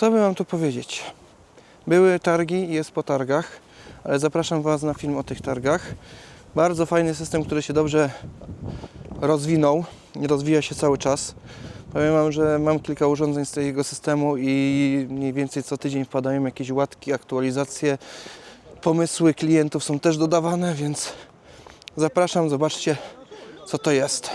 Co by wam tu powiedzieć? Były targi i jest po targach, ale zapraszam was na film o tych targach. Bardzo fajny system, który się dobrze rozwinął i rozwija się cały czas. Powiem wam, że mam kilka urządzeń z tego systemu i mniej więcej co tydzień wpadają jakieś łatki, aktualizacje. Pomysły klientów są też dodawane, więc zapraszam, zobaczcie co to jest.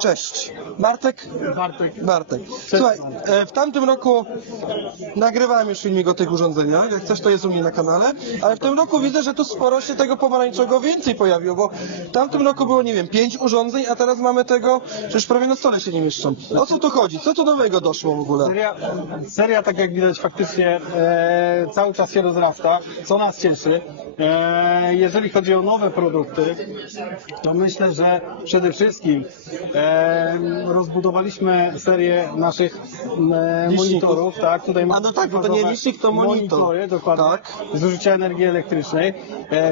Cześć. Bartek? Bartek. Słuchaj, w tamtym roku nagrywałem już filmik o tych urządzeniach, jak coś to jest u mnie na kanale, ale w tym roku widzę, że tu sporo się tego pomarańczowego więcej pojawiło, bo w tamtym roku było, nie wiem, 5 urządzeń, a teraz mamy tego, że już prawie na stole się nie mieszczą. O co tu chodzi? Co tu nowego doszło w ogóle? Seria, tak jak widać, faktycznie cały czas się rozrasta, co nas cieszy. Jeżeli chodzi o nowe produkty, to myślę, że przede wszystkim rozbudowaliśmy serię naszych monitorów. Tak, tutaj A no tak, bo to nie licznik, to monitor. Monitory, dokładnie, Tak. zużycia energii elektrycznej,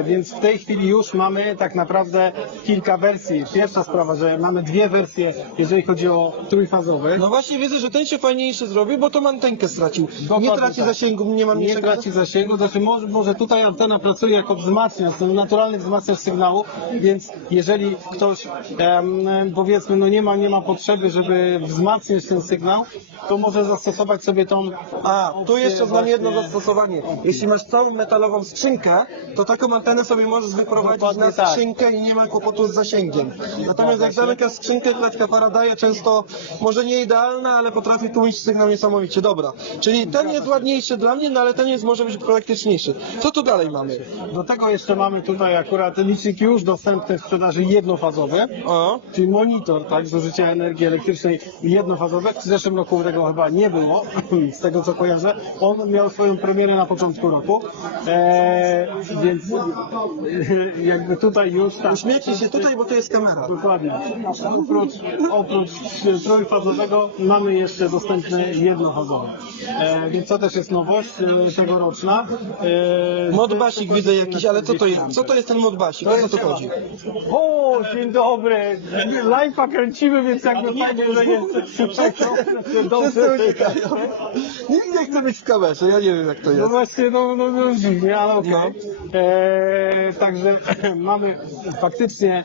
więc w tej chwili już mamy tak naprawdę kilka wersji. Pierwsza sprawa, że mamy dwie wersje, jeżeli chodzi o trójfazowe. No właśnie widzę, że ten się fajniejszy zrobił, bo to antenkę stracił. Nie traci tak. zasięgu, nie mam Nie niczego. traci zasięgu, znaczy może tutaj antena pracuje jako wzmacniacz, ten naturalny wzmacniacz sygnału, więc jeżeli ktoś powiedzmy no nie ma potrzeby, żeby wzmacniać ten sygnał, to może zastosować sobie tą... A, tu jeszcze znam jedno zastosowanie. Jeśli masz całą metalową skrzynkę, to taką antenę sobie możesz wyprowadzić Dokładnie na tak. skrzynkę i nie ma kłopotu z zasięgiem. Natomiast jak zamykasz skrzynkę, klatka Faradaye często, może nie idealna, ale potrafi tłumić sygnał niesamowicie. Dobra, czyli ten jest ładniejszy dla mnie, no ale ten jest może być praktyczniejszy. Co tu dalej mamy? Do tego jeszcze mamy tutaj akurat licznik już dostępny w sprzedaży jednofazowy, O, czyli monitor, tak, zużycia energii elektrycznej jednofazowe. W zeszłym roku tego chyba nie było, z tego co kojarzę. On miał swoją premierę na początku roku, więc jakby tutaj już... Tak, uśmiechnij się tutaj, bo to jest kamera. dokładnie. Oprócz trójfazowego mamy jeszcze dostępny jednofazowy. Więc to też jest nowość tegoroczna. Modbasik widzę jakiś, ale co to jest? Co to jest ten modbasik? O co tu chodzi? O, dzień dobry! Live'a kręcimy, więc jakby fajnie, że jest. Wszyscy uciekają. Nikt nie chce być w kamerze, ja nie wiem jak to No jest. właśnie, no dziwnie, ale okej. No. Także mamy faktycznie,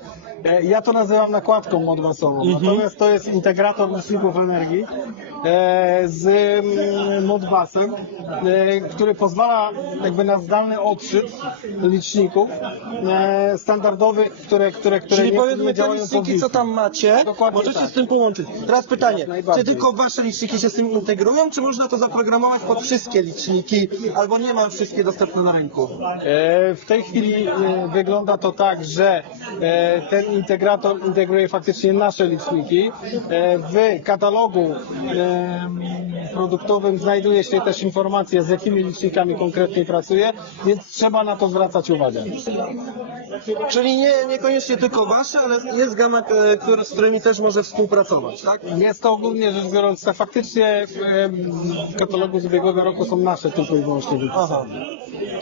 ja to nazywam nakładką modbasową, natomiast to jest integrator liczników energii z modbasem, który pozwala jakby na zdalny odczyt liczników standardowych, które Czyli nie powiedzmy te działają po liczniki, Wi-Fi. co tam macie, Dokładnie możecie tak. z tym połączyć. Teraz pytanie, najbardziej. czy tylko wasze liczniki się z tym integrują, czy można to zaprogramować pod wszystkie liczniki, albo nie ma wszystkie dostępne na rynku? W tej chwili wygląda to tak, że ten integrator integruje faktycznie nasze liczniki. W katalogu produktowym znajduje się też informacja, z jakimi licznikami konkretnie pracuje, więc trzeba na to zwracać uwagę. Czyli niekoniecznie tylko wasze, ale jest gama, z którymi też może współpracować, tak? Jest to ogólnie rzecz biorąc, tak faktycznie w katalogu z ubiegłego roku są nasze tylko i wyłącznie wypisane.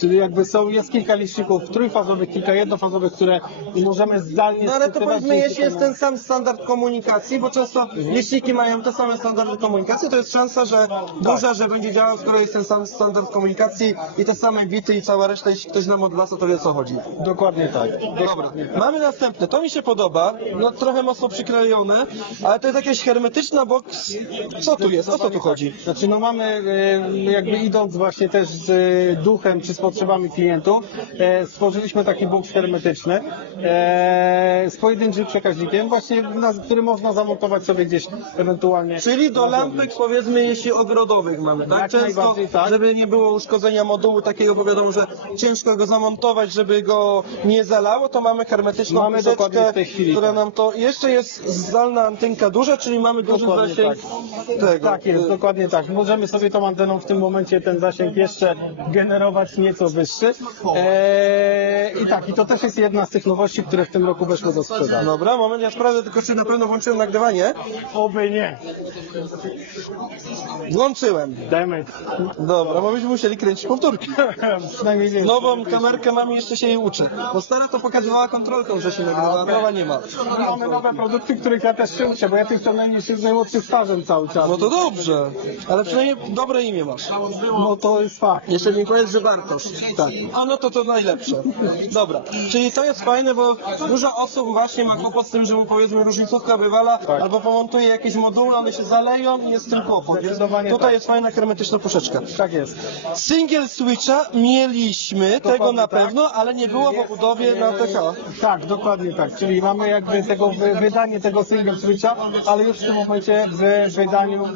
Czyli jakby jest kilka liczników trójfazowych, kilka jednofazowych, które możemy zdalnie... No ale to skrytywać powiedzmy, dzięki jeśli jest temu. ten sam standard komunikacji, bo często liczniki mają te same standardy komunikacji, to jest szansa, że duża, że będzie działał, skoro jest ten sam standard komunikacji i te same bity i cała reszta, jeśli ktoś nam od lasu, to wie o co chodzi. Dokładnie tak. Dobra, mamy następne, to mi się podoba, no trochę mocno przyklejone, ale to jest jakaś hermetyczna box, co tu jest, o co tu chodzi? Znaczy no mamy jakby idąc właśnie też z duchem czy z potrzebami klientów, stworzyliśmy taki box hermetyczny z pojedynczym przekaźnikiem właśnie, który można zamontować sobie gdzieś ewentualnie. Czyli do lampek, powiedzmy, jeśli bardziej ogrodowych mamy, tak? Jak Często, najbardziej tak. żeby nie było uszkodzenia modułu takiego, bo wiadomo, że ciężko go zamontować, żeby go nie zalało, to mamy hermetyczną Mamy puszeczkę, dokładnie w tej chwili, która tak. nam to... Jeszcze jest zdalna antynka duża, czyli mamy duży Dokładnie zasięg tego. Tak jest, dokładnie tak. Możemy sobie tą anteną w tym momencie ten zasięg jeszcze generować nieco wyższy. I tak, i to też jest jedna z tych nowości, które w tym roku weszły do sprzedaży. Dobra, moment, ja sprawdzę tylko, czy na pewno włączyłem nagrywanie. Oby nie. Włączyłem. Dajmy. Dobra, bo byśmy musieli kręcić powtórkę. Przynajmniej więcej. Nową kamerkę mam i jeszcze się jej uczę. Bo stara to pokazywała kontrolką, że się nagrywa, a nowa nie ma. Mamy nowe produkty, których ja też się uczę, bo ja tych co najmniej z najmłodszym stażem cały czas. No to dobrze, ale przynajmniej dobre imię masz. No to jest fakt. Jeszcze nie powiedz, że Bartosz. Tak. A no to najlepsze. Dobra, czyli to jest fajne, bo dużo osób właśnie ma kłopot z tym, że mu powiedzmy różnicówka wywala, albo pomontuje jakieś moduły, one się zaleją i jest z tym kłopot. Więc Zdecydowanie tutaj tak. jest fajna hermetyczna puszeczka. Tak jest. Single switcha mieliśmy, tego na tak. pewno, ale nie było w obudowie na TK. Tak, dokładnie tak. Czyli mamy jakby wydanie tego single switcha, ale już w tym momencie w wydaniu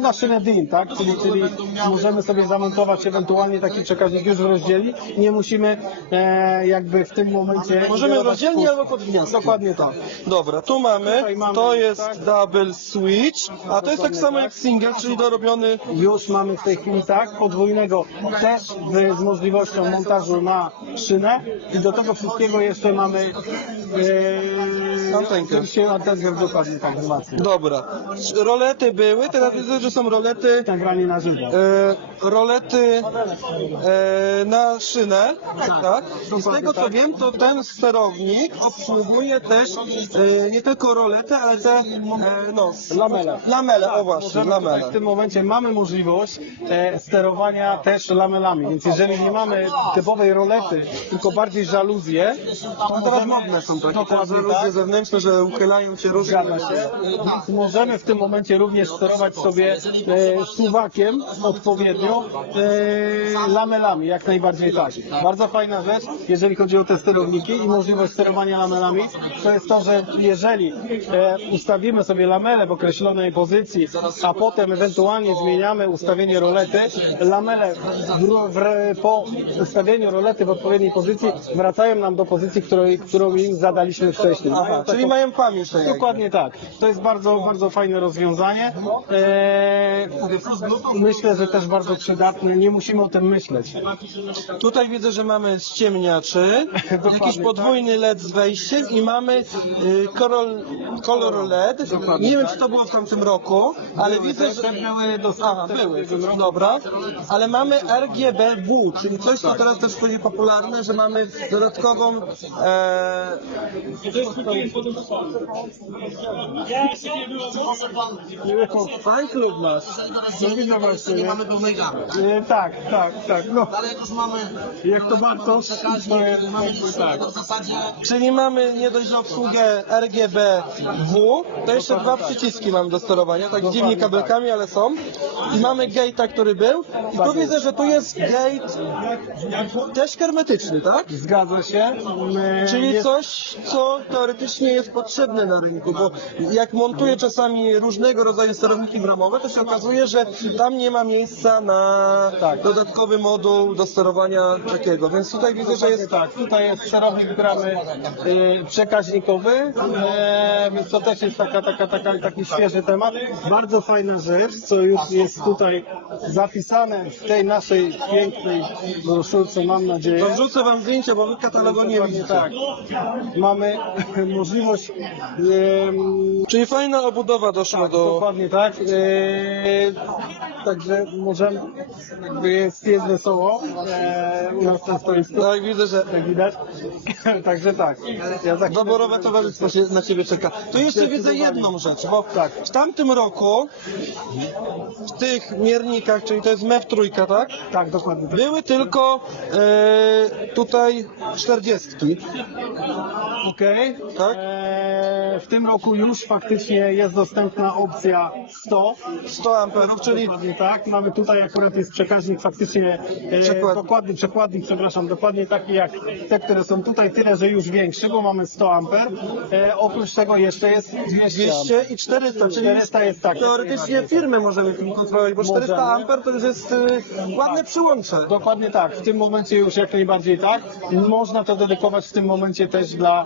na szynę DIN, tak? Czyli możemy sobie zamontować ewentualnie taki przekaźnik już w rozdzielni. Nie musimy jakby w tym momencie... Możemy kierować rozdzielnie puszki. albo pod gniazdkiem. Dokładnie tak. Dobra, tu mamy, Tutaj mamy, to jest tak. double switch, a to jest tak samo jak single, czyli dorobiony. Już mamy w tej chwili tak, podwójnego też z możliwością montażu na szynę i do tego wszystkiego jeszcze mamy Antenkę. oczywiście antenkę dokładnie tak wzmacnia. Dobra, rolety były, teraz widzę, że są rolety, Nagranie na żywo. rolety na szynę, tak? I z tego co wiem, to ten sterownik obsługuje też nie tylko rolety, ale te lamele, o właśnie, lamele. W tym momencie mamy możliwość sterowania też lamelami, więc jeżeli nie mamy typowej rolety, tylko bardziej żaluzje, To teraz modne są takie Dokładnie żaluzje tak. zewnętrzne, że uchylają się różne. Zgadza się. Możemy w tym momencie również sterować sobie suwakiem odpowiednio lamelami, jak najbardziej tak. Bardzo fajna rzecz, jeżeli chodzi o te sterowniki i możliwość sterowania lamelami, to jest to, że jeżeli ustawimy sobie lamelę w określonej pozycji, a potem ewentualnie zmieniamy ustawienie rolety, lamele po ustawieniu rolety w odpowiedniej pozycji wracają nam do pozycji, którą im zadaliśmy wcześniej. Aha, czyli mają pamięć. Tak. Dokładnie tak. To jest bardzo, bardzo fajne rozwiązanie. Myślę, że też bardzo przydatne. Nie musimy o tym myśleć. Tutaj widzę, że mamy ściemniaczy, jakiś podwójny LED z wejściem i mamy kolor LED. Nie wiem, czy to było w tamtym roku, ale widzę, że były. Dobra, ale mamy RGBW, czyli coś, co teraz też będzie popularne, że mamy dodatkową fan klub masz. No widzę właśnie, nie? Mamy pełnej gamy. Tak. No, Ale już mamy jak to Bartosz, to jest tak. w zasadzie Czyli mamy nie dość, że obsługę RGBW, to jeszcze dwa przyciski mamy do sterowania, tak dziwnie kabelkami, ale są. I mamy gate'a, który był. I tu widzę, że tu jest gate też hermetyczny, tak? Zgadza się. Czyli Jest- coś, co teoretycznie jest potrzebne na rynku, bo jak montuję czasami różnego rodzaju sterowniki bramowe, to się okazuje, że tam nie ma miejsca na dodatkowy moduł do sterowania takiego, więc tutaj widzę, że jest Tak, tutaj jest sterownik bramy przekaźnikowy, więc to też jest taki świeży temat. Bardzo fajna rzecz, co już jest tutaj zapisane w tej naszej pięknej broszurce, mam nadzieję. To wrzucę wam zdjęcie, bo wy katalogu nie widzicie. Tak, mamy możliwość, Czyli fajna obudowa doszła do... dokładnie tak, także możemy, jest wesoło u nas na stoisku. Tak, widzę, że Jak widać. Także tak. Ja tak doborowe towarzystwo się na ciebie czeka. Tu jeszcze widzę jedną rzecz, bo w tamtym roku w tych miernikach, czyli to jest MEF trójka, tak? Tak, dokładnie. Były tylko tutaj 40. Okej. Tak? W tym roku już faktycznie jest dostępna opcja 100. 100 amperów, czyli Dokładnie tak. Mamy tutaj akurat jest przekaźnik faktycznie przekładnik, przepraszam, dokładnie taki jak te, które są tutaj, tyle, że już większy, bo mamy 100 A. Oprócz tego jeszcze jest 200 i 400, czyli 400 jest tak. teoretycznie firmy możemy tym kontrolować, bo 400 A to już jest ładne przyłącze. Dokładnie tak, w tym momencie już jak najbardziej tak. Można to dedykować w tym momencie też dla...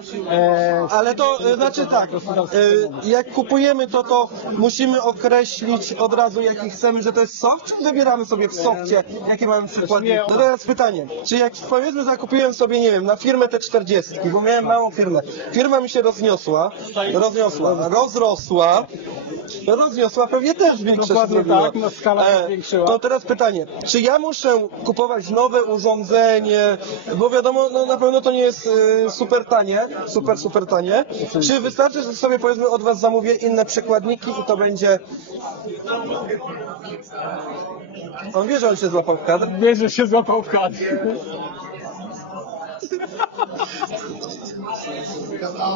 Ale to znaczy tak, jak kupujemy to musimy określić od razu jaki chcemy, że to jest soft, czy wybieramy sobie w softie, jakie mamy przykładniki? To teraz pytanie, czy jak powiedzmy zakupiłem sobie, nie wiem, na firmę te 40, bo miałem małą firmę, firma mi się rozrosła, pewnie też większe się Dokładnie zrobiła. tak, no skala się zwiększyła. To teraz pytanie, czy ja muszę kupować nowe urządzenie, bo wiadomo, no na pewno to nie jest super tanie, super tanie, czy wystarczy, że sobie powiedzmy od Was zamówię inne przekładniki i to będzie... On wie, że on się złapał w kadr. Wie, że się złapał w kadr.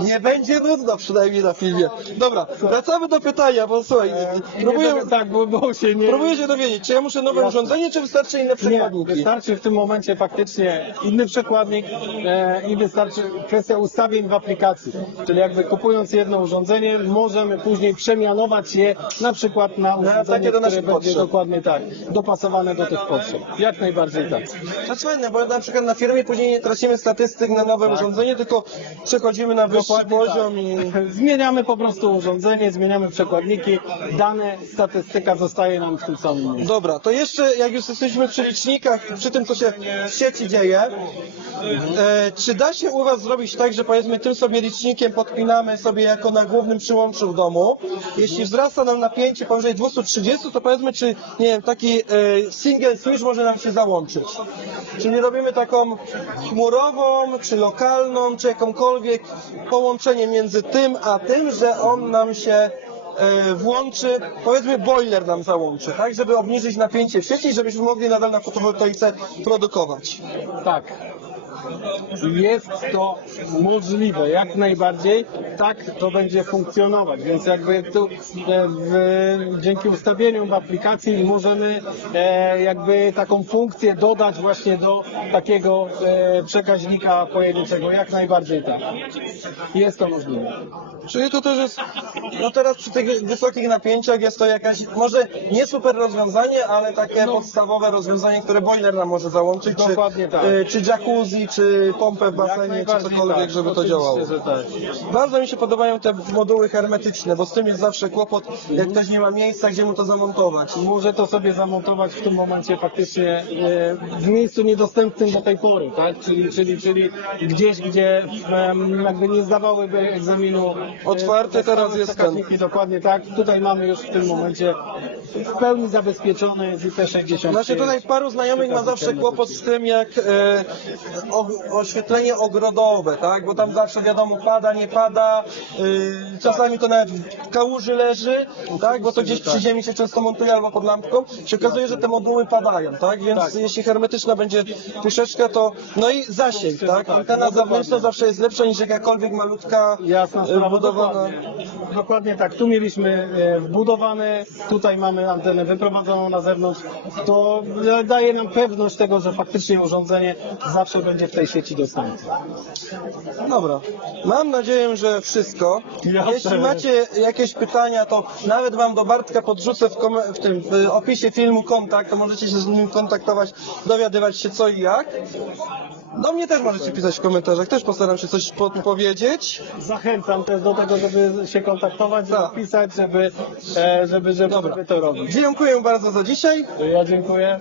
Nie będzie nudno przynajmniej na filmie. Dobra, wracamy do pytania, bo słuchaj, próbuję się dowiedzieć, czy ja muszę nowe urządzenie, czy wystarczy inne Nie, przekładniki? wystarczy w tym momencie faktycznie inny przekładnik i wystarczy kwestia ustawień w aplikacji. Czyli jakby kupując jedno urządzenie, możemy później przemianować je na przykład na urządzenie, takie do które naszych będzie potrzeb. dokładnie tak, dopasowane do tych potrzeb. Jak najbardziej tak. To jest fajne, bo na przykład na firmie później nie tracimy statystyk na nowe urządzenie, tylko przechodzimy na wyższy poziom i... Zmieniamy po prostu urządzenie, zmieniamy przekładniki, dane, statystyka zostaje nam w tym samym miejscu. Dobra, to jeszcze jak już jesteśmy przy licznikach, przy tym co się w sieci dzieje, czy da się u Was zrobić tak, że powiedzmy tym sobie licznikiem podpinamy sobie jako na głównym przyłączu w domu, jeśli wzrasta nam napięcie powyżej 230, to powiedzmy czy, nie wiem, taki single switch może nam się załączyć. Czyli robimy taką chmurową, czy lokalną, czy jakąkolwiek połączenie między tym a tym, że on nam się włączy, powiedzmy boiler nam załączy, tak, żeby obniżyć napięcie w sieci, żebyśmy mogli nadal na fotowoltaice produkować. Tak. Jest to możliwe, jak najbardziej, tak to będzie funkcjonować, więc jakby tu dzięki ustawieniom w aplikacji możemy jakby taką funkcję dodać właśnie do takiego przekaźnika pojedynczego, jak najbardziej tak. Jest to możliwe. Czyli to też jest, no teraz przy tych wysokich napięciach jest to jakaś, może nie super rozwiązanie, ale takie podstawowe rozwiązanie, które boiler nam może załączyć, Dokładnie tak. czy jacuzzi, czy pompę w basenie, czy cokolwiek, tak, żeby to oczywiście, działało. że tak. Bardzo mi się podobają te moduły hermetyczne, bo z tym jest zawsze kłopot, jak ktoś nie ma miejsca, gdzie mu to zamontować. Może to sobie zamontować w tym momencie faktycznie w miejscu niedostępnym do tej pory, tak? Czyli gdzieś, gdzie jakby nie zdawałyby egzaminu. Otwarte teraz jest ten. przekaźniki, dokładnie tak. Tutaj mamy już w tym momencie w pełni zabezpieczony IP60. Znaczy tutaj paru znajomych ma zawsze kłopot z tym, jak oświetlenie ogrodowe, tak? Bo tam zawsze wiadomo pada, nie pada, czasami to nawet w kałuży leży, tak? Bo to gdzieś przy ziemi się często montuje albo pod lampką. Się okazuje, że te moduły padają, tak? Więc jeśli hermetyczna będzie puszeczka, to no i zasięg, tak? Antena zewnętrzna zawsze jest lepsza niż jakakolwiek malutka Jasna sprawa, wbudowana. Dokładnie tak. Tu mieliśmy wbudowane, tutaj mamy antenę wyprowadzoną na zewnątrz. To daje nam pewność tego, że faktycznie urządzenie zawsze będzie w tej sieci dostępne. Dobra, mam nadzieję, że wszystko. Ja Jeśli też. macie jakieś pytania, to nawet Wam do Bartka podrzucę w opisie filmu kontakt, to możecie się z nim kontaktować, dowiadywać się co i jak. Do mnie też możecie pisać w komentarzach, też postaram się coś powiedzieć. Zachęcam też do tego, żeby się kontaktować, żeby Tak. pisać, żeby to robić. Dziękuję bardzo za dzisiaj. Ja dziękuję.